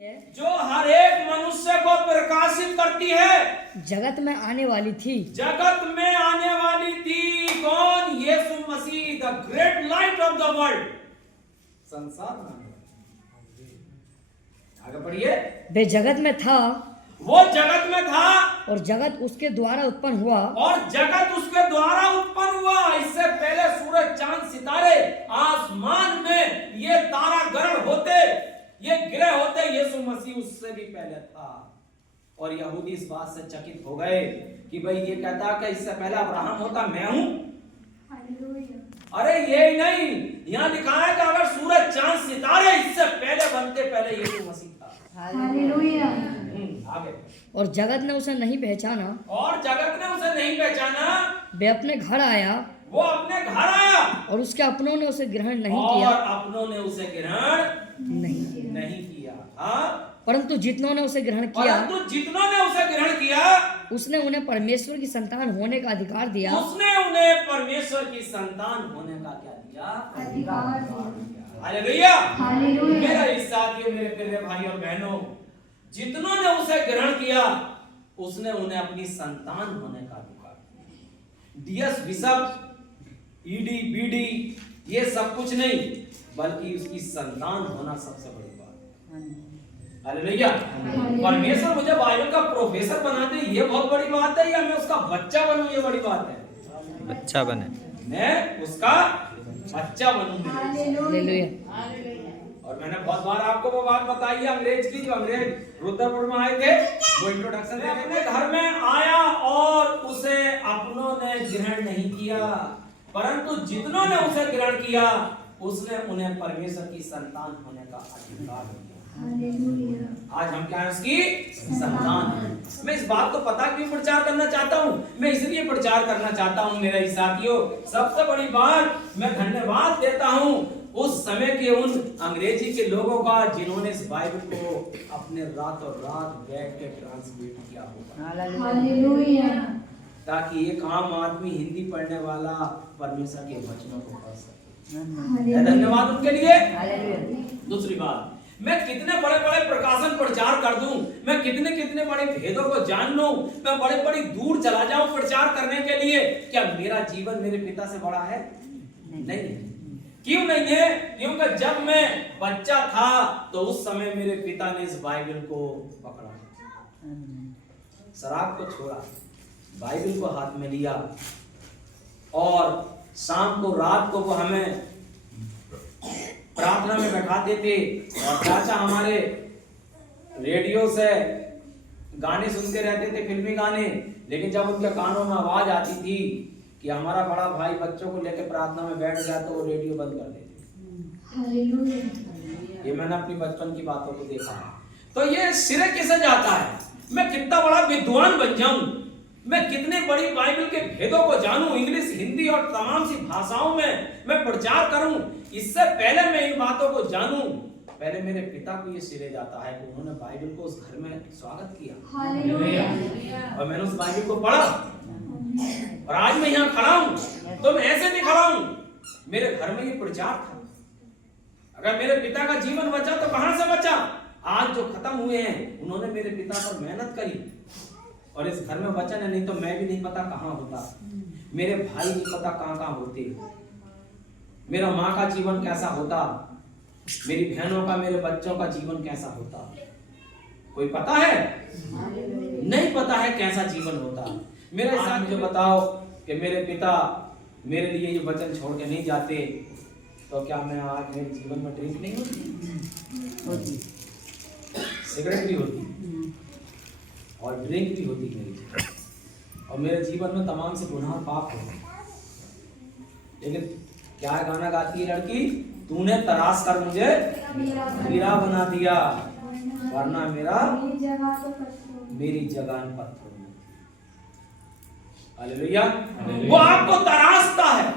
जो हर एक मनुष्य को प्रकाशित करती है। जगत में आने वाली थी। जगत में आने वाली थी कौन? यीशु मसीह, the great light of the world. संसार में आगे बढ़िए। वे जगत में था, वो जगत में था और जगत उसके द्वारा उत्पन्न हुआ, और जगत उसके द्वारा उत्पन्न हुआ। इससे पहले सूरज, चांद, सितारे, आसमान में ये तारा ग्रह होते, ये ग्रह होते, यीशु मसीह उससे भी पहले था। और यहूदी इस बात से चकित हो गए कि भाई ये कहता कि इससे पहले अब्राहम होता, मैं हूं। अरे ये ही नहीं, यहाँ लिखा है कि अगर सूरज, चांद, सितारे इससे पहले बनते, पहले यीशु मसीह था। हालेलुया। आगे। और जगत ने उसे नहीं पहचाना, और जगत ने उसे नहीं पहचाना। वे अपने घर आया, वो अपने घर आया, और उसके अपनों ने उसे ग्रहण नहीं और किया, अपनों ने उसे ग्रहण नहीं किया। हाँ? परंतु जितनों ने उसे ग्रहण किया, परंतु जितनों ने उसे ग्रहण किया, उसने उन्हें परमेश्वर की संतान होने का अधिकार दिया। उसने उन्हें परमेश्वर की संतान होने का क्या दिया? अधिकार दिया। हालेलुया। हालेलुया। मेरे साथियों, मेरे प्यारे भाई और बहनों, जितनों ने उसे ग्रहण किया, उसने उन्हें अपनी संतान होने का अधिकार दिया। डीएस, बिशप, ईडी, बीडी, ये सब कुछ नहीं, बल्कि उसकी संतान होना सबसे बड़ी बात। हालेलुया। परमेश्वर मुझे बाइबल का प्रोफेसर बना दे, ये बहुत बड़ी बात है, या मैं उसका बच्चा बनूं, ये बड़ी बात है। बच्चा बने, मैं उसका बच्चा बनूं। हालेलुया। और मैंने बहुत बार आपको वो बात बताई है, अंग्रेज की, जो अंग्रेज रुद्रपुर में आए थे, वो इंट्रोडक्शन देने अपने घर में आया और उसे अपनों ने ग्रहण नहीं किया, परंतु जितनों ने उसे ग्रहण किया, उसने उन्हें परमेश्वर की संतान होने का अधिकार दिया। आज हम क्या है? उसकी संतान है। मैं इस बात को पता क्यों प्रचार करना चाहता हूँ? मैं इसलिए प्रचार करना चाहता हूँ मेरे साथियों, सबसे बड़ी बात मैं धन्यवाद देता हूँ उस समय के उन अंग्रेजी के लोगों का, जिन्होंने इस बाइबल को अपने रातों रात बैठ के ट्रांसलेट किया होगा, हालेलुया। ताकि एक आम आदमी, हिंदी पढ़ने वाला परमेश्वर के वचनों को पढ़ सके। हालेलुया। धन्यवाद उनके लिए। हालेलुया। दूसरी बात, मैं कितने बड़े बड़े प्रकाशन प्रचार कर दूं, मैं कितने कितने बड़े भेदों को जान लूं, मैं बड़े बड़ी दूर चला जाऊं प्रचार करने के लिए, क्या मेरा जीवन मेरे पिता से बड़ा है? नहीं। क्यों नहीं है? क्योंकि जब मैं बच्चा था तो उस समय मेरे पिता ने इस बाइबल को पकड़ा, शराब को छोड़ा, बाइबल को हाथ में लिया, और शाम को, रात को वो हमें प्रार्थना में बैठाते थे, और चाचा हमारे रेडियो से गाने सुनते रहते थे, फिल्मी गाने, लेकिन जब उनके कानों में आवाज आती थी कि हमारा बड़ा भाई बच्चों को लेकर प्रार्थना में बैठ गया, तो वो रेडियो बंद कर देते। हालेलुया। ये मैंने अपनी बचपन की बातों को देखा है। तो ये सिरे कैसे जाता है? मैं कितना बड़ा विद्वान बन जाऊं, मैं कितने बड़ी बाइबल के भेदों को जानूं, इंग्लिश, हिंदी और तमाम सी भाषाओं में मैं प्रचार करूं, इससे पहले मैं इन बातों को जानूं, पहले मेरे पिता को ये सिरे जाता है कि उन्होंने बाइबल को उस घर में स्वागत किया, और मैंने उस बाइबल को पढ़ा, और आज मैं यहाँ खड़ा हूँ, तो मैं ऐसे नहीं खड़ा हूँ, मेरे घर में ये प्रचार था। अगर मेरे पिता का जीवन बचा तो कहां से बचा? आज जो खत्म हुए हैं, उन्होंने मेरे पिता पर मेहनत करी, और इस घर में वचन है, नहीं तो मैं भी नहीं पता कहां होता, मेरे भाई नहीं पता कहां कहां होते, मेरा माँ का जीवन कैसा होता, मेरी बहनों का, मेरे बच्चों का जीवन कैसा होता, कोई पता है? नहीं पता है कैसा जीवन होता। मेरे साथ मुझे बताओ कि मेरे पिता मेरे लिए ये वचन छोड़ के नहीं जाते, तो क्या मैं आज मेरे जीवन में ड्रिंक नहीं होती, सिगरेट भी होती, और ड्रिंक भी होती मेरी, और मेरे जीवन में तमाम से गुनाह पाप होते। लेकिन क्या गाना गाती है लड़की? तूने तराश कर मुझे हीरा बना दिया, वरना मेरी जगह पत्थर में। हालेलुया। वो आपको तराशता है,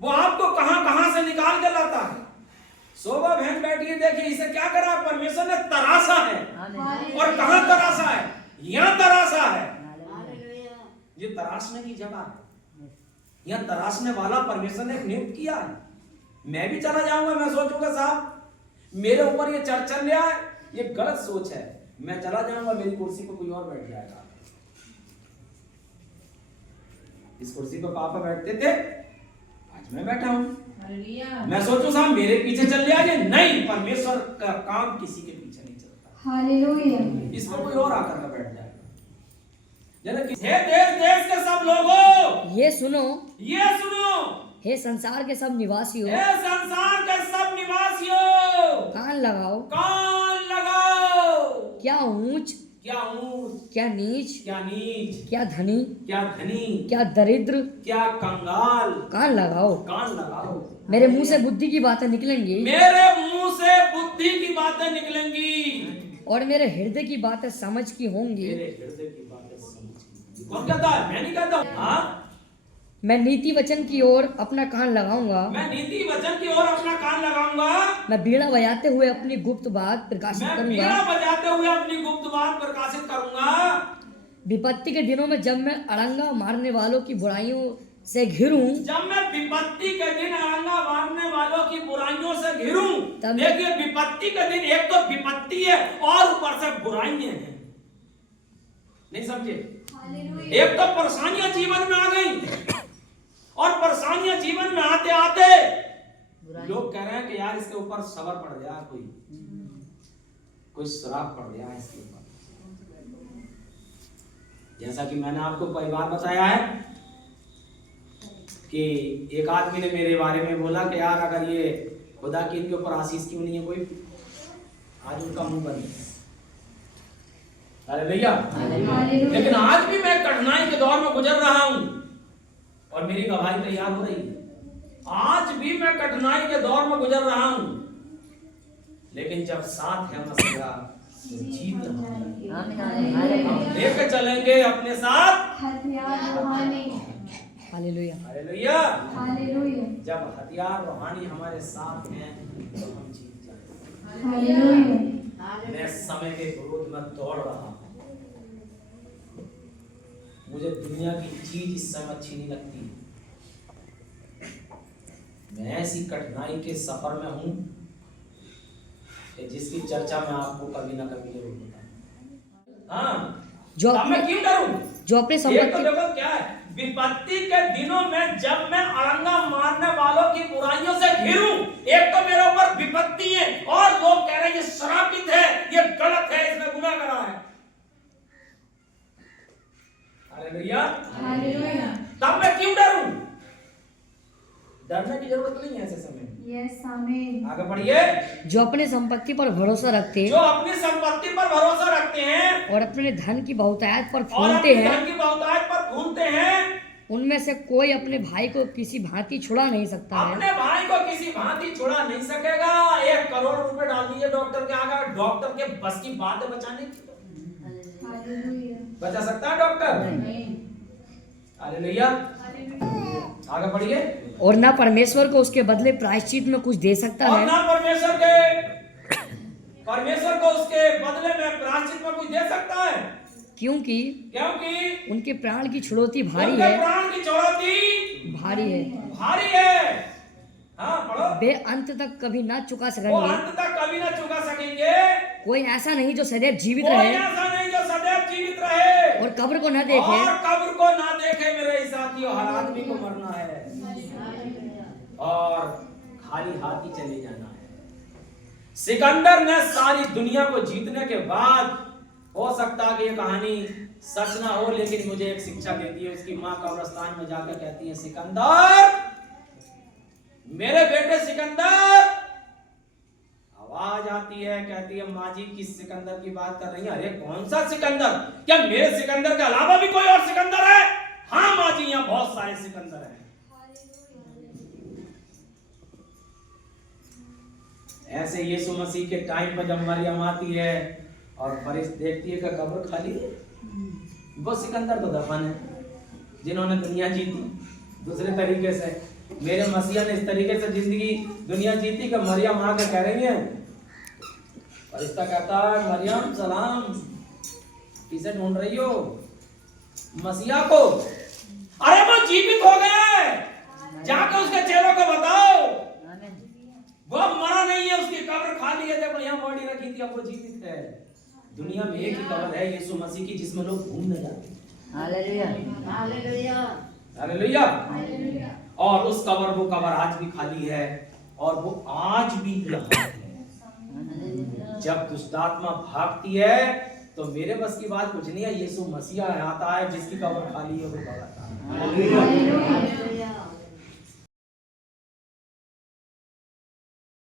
वो आपको कहां कहां से निकाल के लाता है। शोभा बहन बैठी है, देखिए इसे क्या करा? परमेश्वर ने तराशा है, और कहां तराशा है? यहाँ तराशा है। ये तराशने की जगह है, यहाँ तराशने वाला परमेश्वर ने नियुक्त किया है। मैं भी चला जाऊंगा, मैं सोचूंगा साहब मेरे ऊपर ये चढ़ रहा है, ये गलत सोच है। मैं चला जाऊंगा, मेरी कुर्सी पर कोई और बैठ जाएगा। इस कुर्सी पर पापा बैठते थे, आज मैं बैठा हूं। मैं सोचूं साहब मेरे पीछे चल जाएंगे, नहीं, परमेश्वर का काम किसी के पीछे नहीं चलता। हालेलुया। इस पर कोई और आकर के बैठ जाएगा। जरा कि हे देश देश के सब लोगों, ये सुनो, ये सुनो, हे संसार के सब निवासियों, हे संसार के सब निवासियों, कान लगाओ, कान लगाओ। क्या ऊंच, क्या ऊंच, क्या नीच, क्या नीच, क्या धनी, क्या धनी, क्या दरिद्र, क्या कंगाल, कान लगाओ। कान लगाओ। मेरे मुंह से बुद्धि की बातें निकलेंगी मेरे मुंह से बुद्धि की बातें निकलेंगी और मेरे हृदय की बातें समझ की होंगी। मेरे हृदय की बातें समझ। कौन कहता है? मैं नहीं कहता हूं। हाँ, मैं नीति वचन की ओर अपना कान लगाऊंगा, मैं नीति वचन की ओर अपना कान लगाऊंगा। मैं बीड़ा बजाते हुए अपनी गुप्त बात प्रकाशित मैं करूंगा। बीड़ा बजाते हुए अपनी गुप्त बात प्रकाशित करूंगा। विपत्ति के दिनों में जब मैं अड़ंगा मारने वालों की बुराइयों से घिरूं, जब मैं विपत्ति के दिन अड़ंगा मारने वालों की बुराइयों से घिरूं। तब- देखिए, विपत्ति के दिन एक तो विपत्ति है और ऊपर से बुराइयां हैं। नहीं समझे? हालेलुया। एक तो परेशानियां जीवन में आ गई और परेशानियां जीवन में आते आते लोग कह रहे हैं कि यार इसके ऊपर सबर पड़ गया, कोई श्राप पड़ गया इसके ऊपर। जैसा कि मैंने आपको कई बार बताया है कि एक आदमी ने मेरे बारे में बोला कि यार अगर ये खुदा की इनके ऊपर आशीष क्यों नहीं है कोई, आज उनका मुंह बंद है। अरे भैया, लेकिन आज भी मैं कठिनाई के दौर में गुजर रहा हूं और मेरी गवाही तैयार हो रही है। आज भी मैं कठिनाई के दौर में गुजर रहा हूं, लेकिन जब साथ है मसीहा तो जीत हम लेकर चलेंगे अपने साथ हथियार रूहानी। हालेलुया। हालेलुया। हालेलुया। जब हथियार रूहानी हमारे साथ हैं तो हम जीत जाएंगे। हालेलुया। मैं समय के विरोध में दौड़ रहा हूं। मुझे दुनिया की चीज इस समय अच्छी नहीं लगती। मैं ऐसी कठिनाई के सफर में हूं कि जिसकी चर्चा मैं आपको कभी ना कभी जरूर बताऊंगा। हाँ, जो अब मैं क्यों डरूं? जो अपने एक तो संपत्ति देखो क्या है, विपत्ति के दिनों में जब मैं अड़ंगा मारने वालों की बुराइयों से घिरूं। एक तो मेरे ऊपर विपत्ति है और लोग कह रहे हैं ये श्रापित है, ये गलत है, इसमें गुनाह करा है। हालेलुया। हालेलुया। तब मैं क्यों डरूं? डरने की जरूरत नहीं है ऐसे समय। यस आमीन। आगे बढ़िए। जो अपने संपत्ति पर भरोसा रखते जो अपनी संपत्ति पर भरोसा रखते हैं और अपने धन की बहुतायत पर और फूलते अपनी हैं, धन की बहुतायत पर फूलते हैं, उनमें से कोई अपने भाई को किसी भांति छुड़ा नहीं सकता है। अपने भाई को किसी भांति छुड़ा नहीं सकेगा। 1 करोड़ रुपए डाल दीजिए डॉक्टर के आगे, डॉक्टर के बस की बात है बचाने की। हालेलुया। बचा सकता है डॉक्टर? हालेलुया। आगे बढ़िए। और ना परमेश्वर को उसके बदले प्रायश्चित में कुछ दे सकता और है, ना परमेश्वर को उसके बदले में प्रायश्चित में कुछ दे सकता है, क्योंकि क्योंकि उनके प्राण की छुड़ौती भारी उनके है, प्राण की चुड़ौती भारी है। भारी है। हाँ, पढ़ो। वे अंत तक कभी ना चुका वो सकेंगे। अंत तक कभी ना चुका सकेंगे। कोई ऐसा नहीं जो सदैव जीवित कोई रहे ऐसा नहीं जो सदैव जीवित रहे और कब्र को न देखे। और कब्र को ना देखे। मेरे साथियों, हर आदमी को मरना है और खाली हाथ ही चले जाना है। सिकंदर ने सारी दुनिया को जीतने के बाद, हो सकता है कि ये कहानी सच ना हो, लेकिन मुझे एक शिक्षा देती है। उसकी माँ कब्रिस्तान में जाकर कहती है, सिकंदर, मेरे बेटे सिकंदर। आवाज आती है, कहती है, माँ जी किस सिकंदर की बात कर रही है? अरे कौन सा सिकंदर? क्या मेरे सिकंदर के अलावा भी कोई और सिकंदर है? हाँ माँ जी, यहाँ बहुत सारे सिकंदर हैं। ऐसे यीशु मसीह के टाइम पर जब मरियम आती है और फरिश्त देखती है कि कब्र खाली है, वो सिकंदर तो दफन है जिन्होंने दुनिया जीती दूसरे तरीके से। मेरे मसीहा ने इस तरीके से जिंदगी दुनिया जीती कि मरियम आकर कह रही है, फरिश्ता कहता है, मरियम सलाम, किसे ढूंढ रही हो? मसीहा को। अरे वो जीवित हो गया है, जाकर उसके चेलों को बताओ। वो मरा नहीं है, उसकी कब्र खाली है। जब यहाँ बॉडी रखी थी क्या वो जीवित है? दुनिया में एक ही कब्र है यीशु मसीह की जिसमें लोग घूम न जाते। Hallelujah hallelujah hallelujah. हालेलुया। और उस कब्र वो कब्र आज भी खाली है और वो आज भी यहाँ है। जब दुष्टात्मा भागती है तो मेरे बस की बात कुछ नहीं है, यीशु मसीह आता है जिसकी कब्र खाली है वो कब्र आता है। हालेलुया।